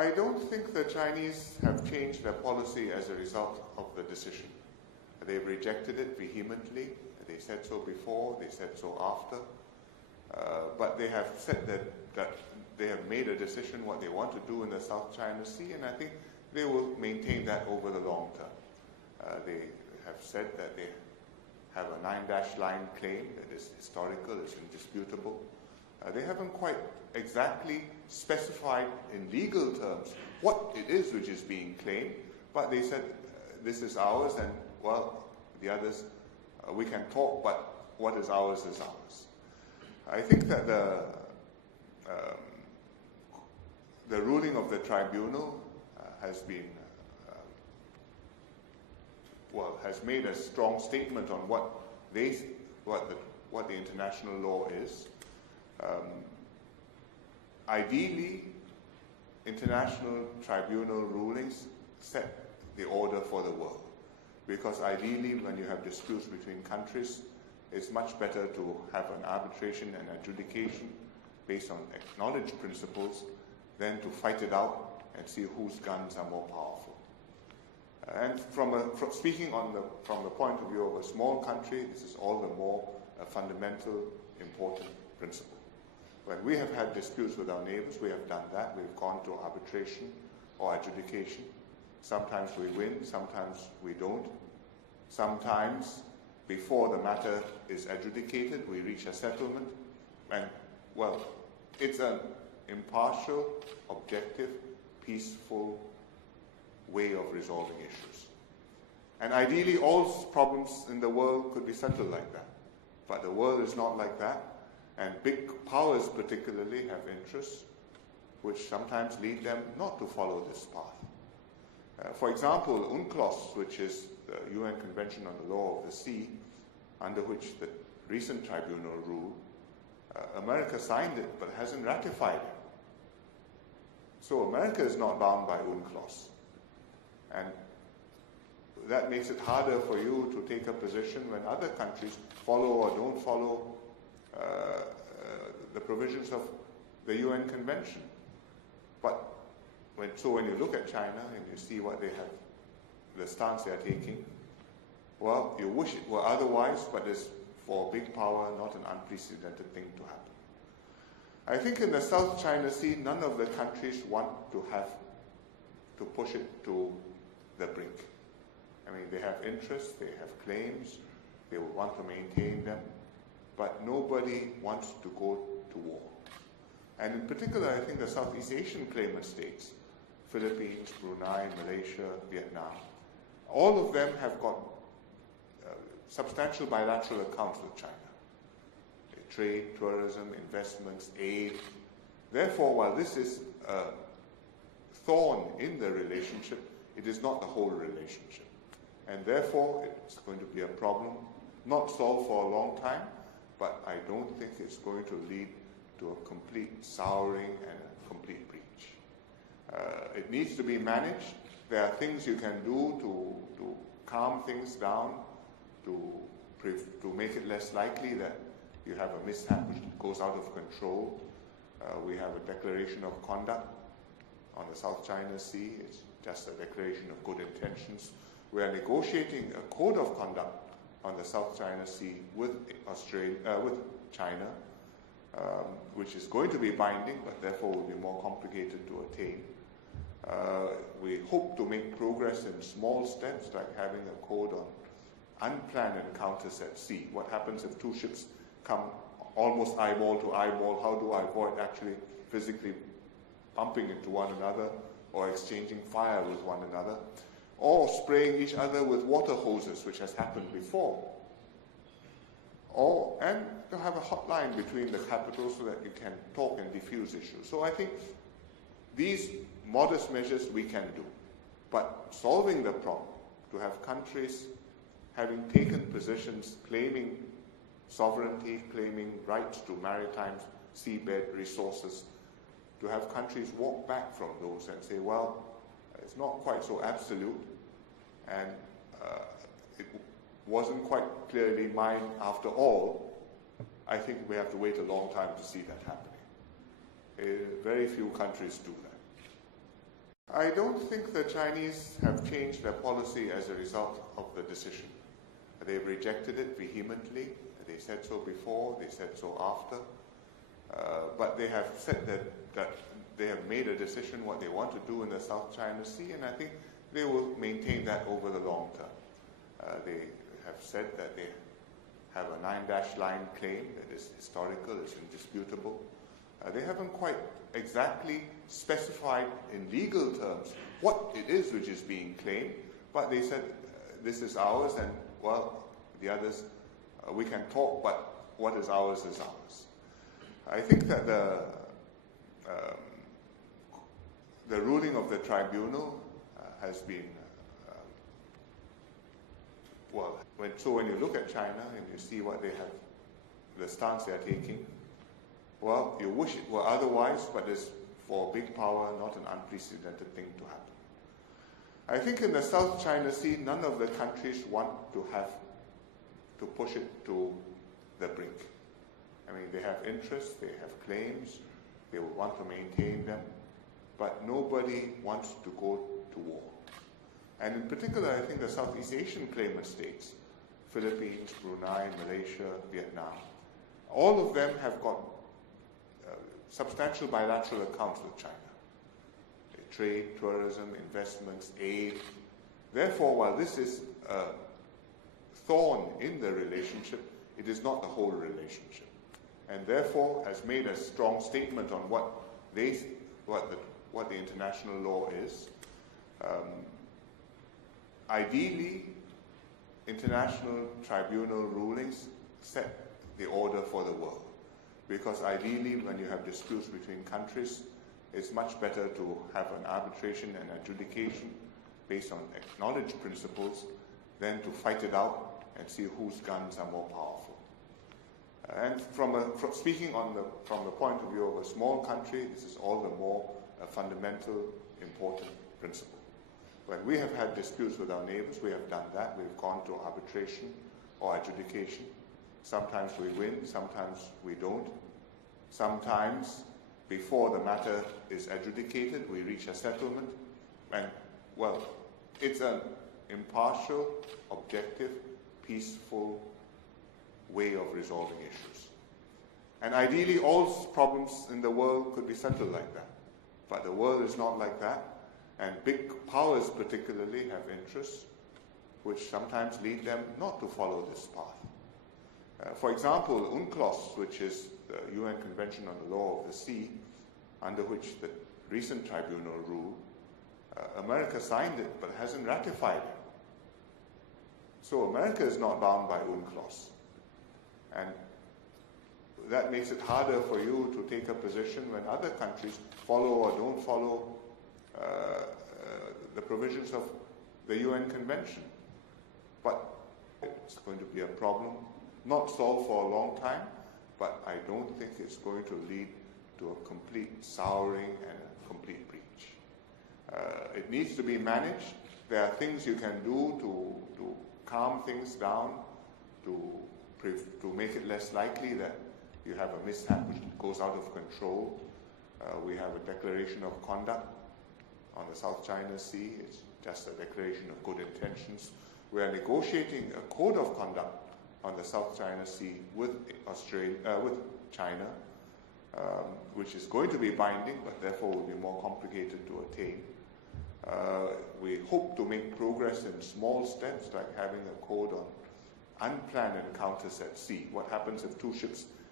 I don't think the Chinese have changed their policy as a result of the decision. They've rejected it vehemently. They said so before, they said so after. But they have said that they have made a decision what they want to do in the South China Sea, and I think they will maintain that over the long term. They have said that they have a 9-dash line claim that is historical, is indisputable. They haven't quite exactly specified in legal terms what it is which is being claimed, but they said this is ours, and well, the others, we can talk, but what is ours is ours. I think that the ruling of the tribunal has been, has made a strong statement on what the international law is. Ideally, international tribunal rulings set the order for the world, because ideally when you have disputes between countries, it's much better to have an arbitration and adjudication based on acknowledged principles than to fight it out and see whose guns are more powerful. And speaking from the point of view of a small country, this is all the more a fundamental, important principle. When we have had disputes with our neighbors, we have done that. We've gone to arbitration or adjudication. Sometimes we win, sometimes we don't. Sometimes, before the matter is adjudicated, we reach a settlement. And, well, it's an impartial, objective, peaceful way of resolving issues. And ideally, all problems in the world could be settled like that. But the world is not like that. And big powers particularly have interests which sometimes lead them not to follow this path. For example, UNCLOS, which is the UN Convention on the Law of the Sea, under which the recent tribunal ruled, America signed it but hasn't ratified it. So America is not bound by UNCLOS. And that makes it harder for you to take a position when other countries follow or don't follow the provisions of the UN Convention. But when you look at China and you see what they have, the stance they are taking, well, you wish it were otherwise, but it's for big power not an unprecedented thing to happen. I think in the South China Sea, none of the countries want to push it to the brink. I mean, they have interests, they have claims, they will want to maintain them, but nobody wants to go to war. And in particular, I think the Southeast Asian claimant states, Philippines, Brunei, Malaysia, Vietnam, all of them have got substantial bilateral accounts with China. Trade, tourism, investments, aid. Therefore, while this is a thorn in the relationship, it is not the whole relationship. And therefore, it's going to be a problem, not solved for a long time, but I don't think it's going to lead to a complete souring and a complete breach. It needs to be managed. There are things you can do to calm things down, to make it less likely that you have a mishap which goes out of control. We have a declaration of conduct on the South China Sea. It's just a declaration of good intentions. We are negotiating a code of conduct on the South China Sea with China, which is going to be binding, but therefore will be more complicated to attain. We hope to make progress in small steps, like having a code on unplanned encounters at sea. What happens if two ships come almost eyeball to eyeball? How do I avoid actually physically bumping into one another or exchanging fire with one another, or spraying each other with water hoses, which has happened before? And to have a hotline between the capitals so that you can talk and diffuse issues. So I think these modest measures we can do. But solving the problem, to have countries having taken positions claiming sovereignty, claiming rights to maritime seabed resources, to have countries walk back from those and say, well, it's not quite so absolute, and it wasn't quite clearly mine after all. I think we have to wait a long time to see that happening. Very few countries do that. I don't think the Chinese have changed their policy as a result of the decision. They've rejected it vehemently. They said so before, they said so after. But they have said that they have made a decision what they want to do in the South China Sea, and I think they will maintain that over the long term. They have said that they have a 9-dash line claim that is historical, is indisputable. They haven't quite exactly specified in legal terms what it is which is being claimed, but they said this is ours, and well, the others, we can talk, but what is ours is ours. I think that the ruling of the tribunal has been, when you look at China and you see what they have, the stance they are taking, well, you wish it were otherwise, but it's for big power not an unprecedented thing to happen. I think in the South China Sea, none of the countries want to push it to the brink. I mean, they have interests, they have claims, they will want to maintain them, but nobody wants to go to war. And in particular, I think the Southeast Asian claimant states, Philippines, Brunei, Malaysia, Vietnam, all of them have got substantial bilateral accounts with China. Trade, tourism, investments, aid. Therefore, while this is a thorn in the relationship, it is not the whole relationship. And therefore has made a strong statement on what the international law is. Ideally, international tribunal rulings set the order for the world. Because ideally, when you have disputes between countries, it's much better to have an arbitration and adjudication based on acknowledged principles than to fight it out and see whose guns are more powerful. And speaking from the point of view of a small country, this is all the more a fundamental, important principle. When we have had disputes with our neighbors, we have done that. We've gone to arbitration or adjudication. Sometimes we win, sometimes we don't. Sometimes, before the matter is adjudicated, we reach a settlement. And, well, it's an impartial, objective, peaceful way of resolving issues. And ideally, all problems in the world could be settled like that. But the world is not like that. And big powers particularly have interests which sometimes lead them not to follow this path. For example, UNCLOS, which is the UN Convention on the Law of the Sea, under which the recent tribunal ruled, America signed it but hasn't ratified it. So America is not bound by UNCLOS. And that makes it harder for you to take a position when other countries follow or don't follow the provisions of the UN Convention. But it's going to be a problem, not solved for a long time, but I don't think it's going to lead to a complete souring and a complete breach. It needs to be managed. There are things you can do to calm things down, to make it less likely that you have a mishap which goes out of control. We have a declaration of conduct on the South China Sea. It's just a declaration of good intentions. We are negotiating a code of conduct on the South China Sea with China, which is going to be binding, but therefore will be more complicated to attain. We hope to make progress in small steps, like having a code on unplanned encounters at sea. What happens if two ships